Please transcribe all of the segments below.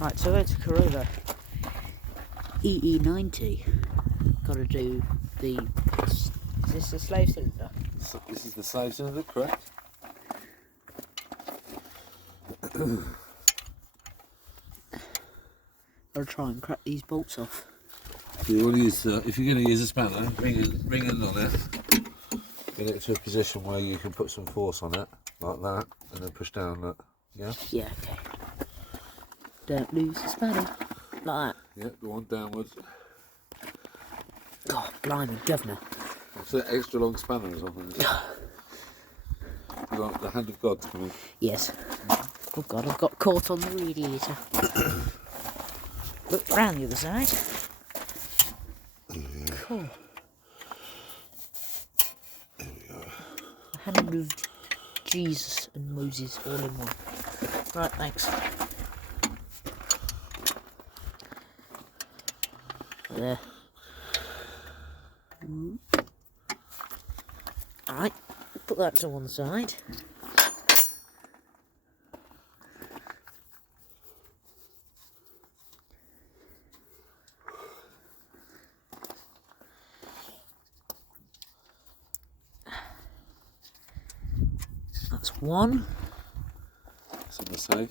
Right, Toyota Corola E90. Got to do the. Is this the slave cylinder? So this is the slave cylinder, correct? Got to try and crack these bolts off. So you want to use, if you're going to use a spanner, ring it on it. Get it to a position where you can put some force on it, like that, and then push down that. Yeah? Yeah, okay. Don't lose the spanner. Like that. Yeah, go on, downwards. God, blimey, governor. What's that extra long spanner or something? You got the hand of God coming. Yes. Oh God, I've got caught on the radiator. Look round the other side. Cool. There we go. The hand of Jesus and Moses all in one. Right, thanks. There. Alright, put that to one side. That's one. That's in the safe.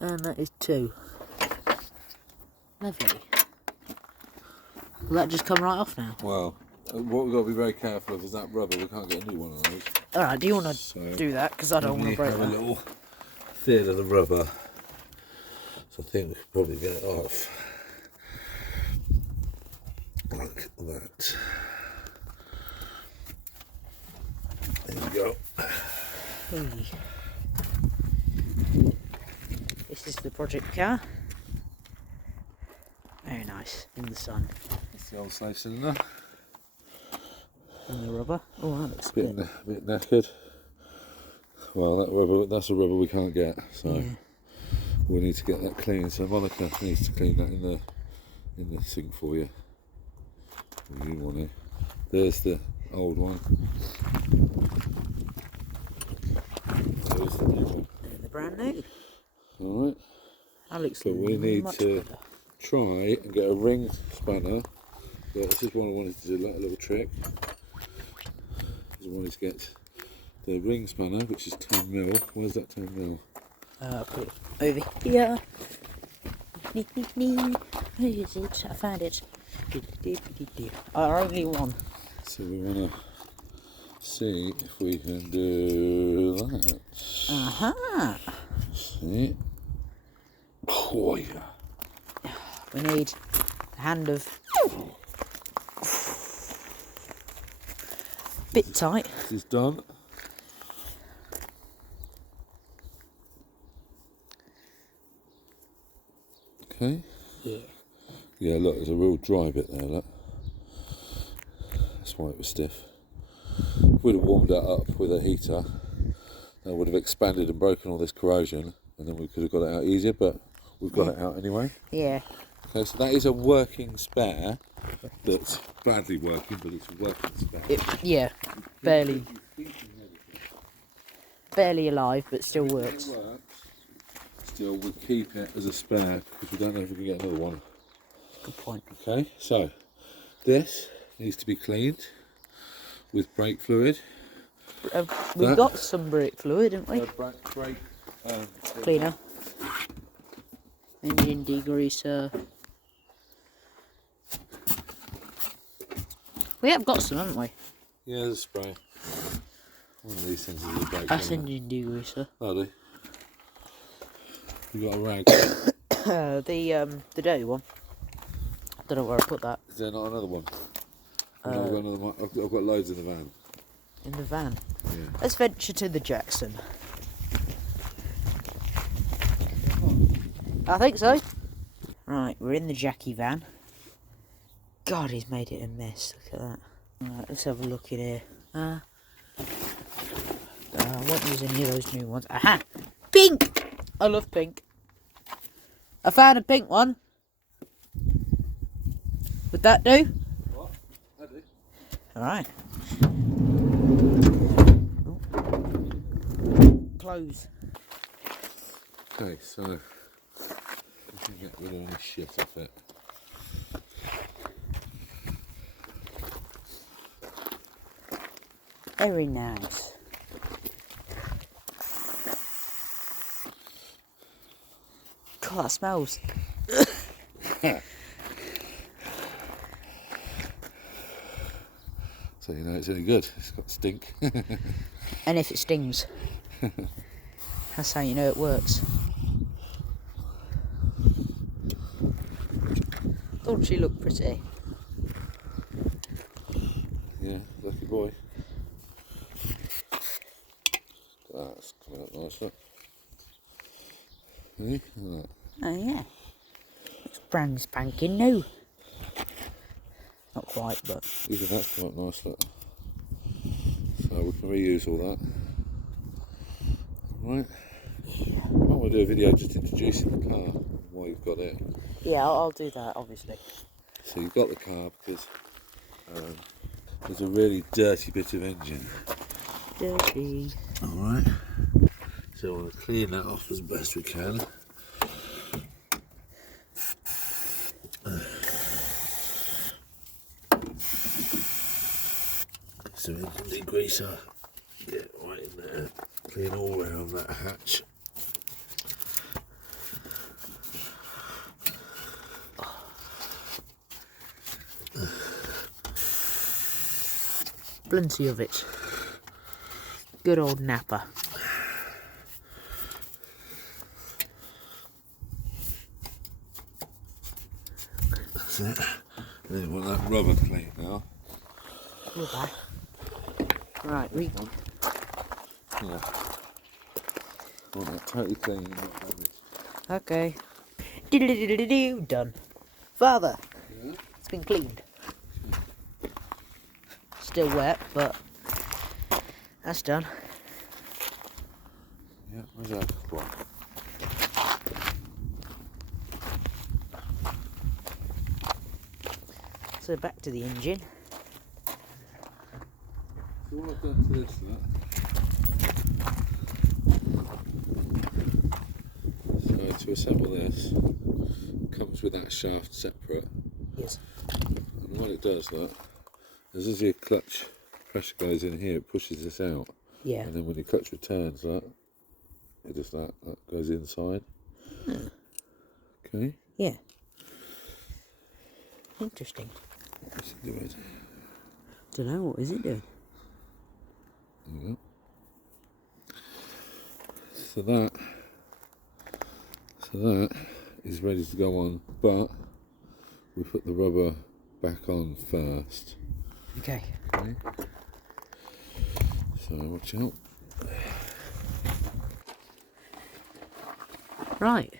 And that is two. Lovely. Will that just come right off now? Well, what we've got to be very careful of is that rubber. We can't get a new one of those. Alright, do you want to do that? Because I don't want to break have that. a little feel of the rubber. So I think we could probably get it off. Like that. There you go. Hey. This is the project car. Very nice, in the sun. That's the old slave cylinder. And the rubber. Oh, that looks Bit good. bit knackered. Well, that's a rubber we can't get, so Yeah. we need to get that clean. So Monica needs to clean that in the sink for you. If you want to. There's the old one. There's the new one. And the brand new. All right. That looks So we need much to better. try and get a ring spanner. But this is what I wanted to do, like a little trick. I wanted to get the ring spanner, which is 10mm. Where's that 10mm? Put it over here. Where is it? I found it. Only one. So we want to see if we can do that. Aha! See? Oh yeah. We need a hand of bit tight. This is done. Okay. Yeah. Yeah, look, there's a real dry bit there, look. That's why it was stiff. If we'd have warmed that up with a heater, that would have expanded and broken all this corrosion, and then we could have got it out easier, but we've got it out anyway. Yeah. Okay, so that is a working spare that's badly working, but it's a working spare. Yeah. Barely alive, but still works. It works. Still, we'll keep it as a spare because we don't know if we can get another one. Good point. Okay, so this needs to be cleaned with brake fluid. We've got some brake fluid, haven't we? Brake Cleaner. Engine degreaser. We have got some, haven't we? Yeah, there's a spray. One of these things is a brake That's cleaner. engine degreaser. Oh, do you got a rag? The dirty one. I don't know where I put that. Is there not another one? I've got loads in the van. In the van. Yeah. Let's venture to the Jackson. I think so. Right, we're in the Jackie van. God, he's made it a mess. Look at that. Right, let's have a look in here. I won't use any of those new ones. Aha! Pink! I love pink. I found a pink one. Would that do? What? I do. Alright. Close. Okay, so we can get rid of any shit off it. Very nice. God, that smells. So you know it's really good. It's got stink. And if it stings, that's how you know it works. Don't she look pretty? Yeah, lucky boy. That's come out nice, look. See? Look. Oh yeah. It's brand spanking new. Not quite, but... Even that's come out nice, look. So we can reuse all that. Right. Yeah. I might want to do a video just introducing the car while you've got it. Yeah, I'll do that, obviously. So you've got the car because there's a really dirty bit of engine. Dirty. Alright. So we'll clean that off as best we can. So we can degreaser, get right in there, clean all around that hatch. Plenty of it. Good old napper. That's it. And then we'll that rubber clean now. Rubber. Right, we... Yeah. Want that totally clean, not damaged. Okay. Diddle-diddle-diddle-doo, done. Father, Yeah? it's been cleaned. Still wet, but that's done. Yeah, where's that one? So back to the engine. So what I've done to this, look. So to assemble this, comes with that shaft separate. Yes. And what it does, look, as your clutch pressure goes in here, it pushes this out. Yeah. And then when your clutch returns, look, it just that goes inside. Hmm. Okay. Yeah. Interesting. What's it doing? Don't know, what is it doing? There we go. So that is ready to go on, but we put the rubber back on first. Okay. Okay. So watch out. Right.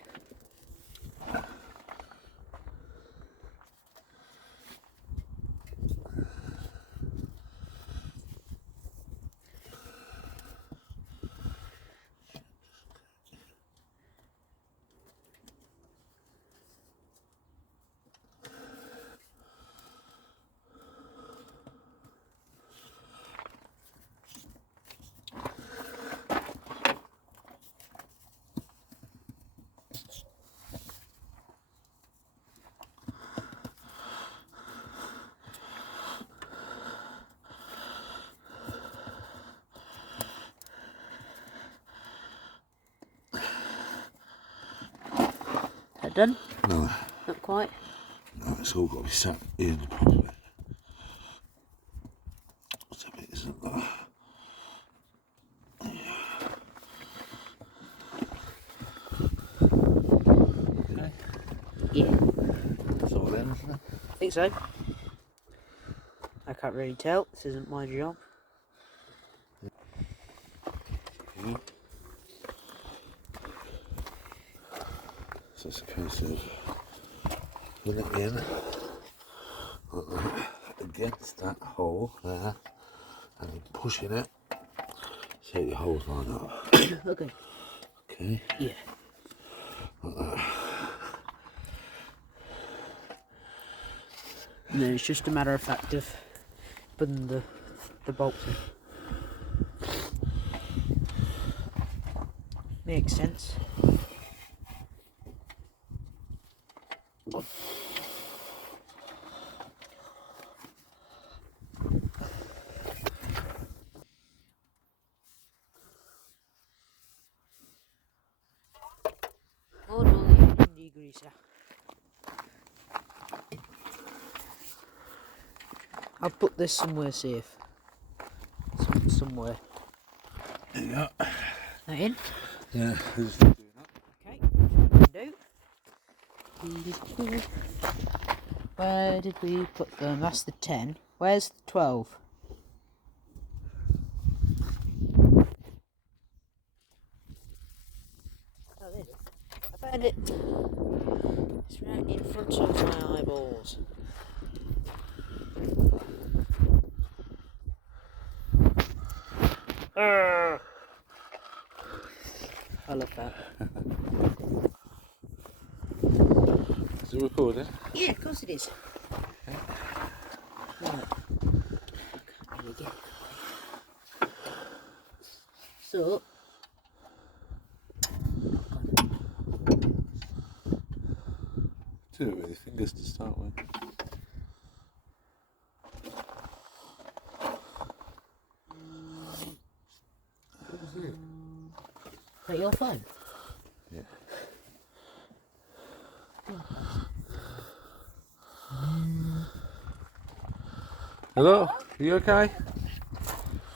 That done? No, Not quite. no, it's all got to be sat in properly. So it isn't that. Okay. Yeah. That's all in, isn't it? I think so. I can't really tell. This isn't my job. Yeah. So it's a case of putting it in like that against that hole there and then pushing it so your holes line up. Okay. Okay. Yeah. Like that. And then it's just a matter of fact of putting the bolts in. Makes sense. Oh no, the degreaser. I'll put this somewhere safe. Somewhere. There you go. That in? Yeah, just doing that. Okay, do. Where did we put them? That's the 10. Where's the 12? Oh, there it is. I found it. It's right in front of my eyeballs. I love that. Is it recording? Yeah, of course it is. Right. I can't really get it that way. So, Do it with your fingers to start with. is that your phone? Yeah. Hello? Are you okay?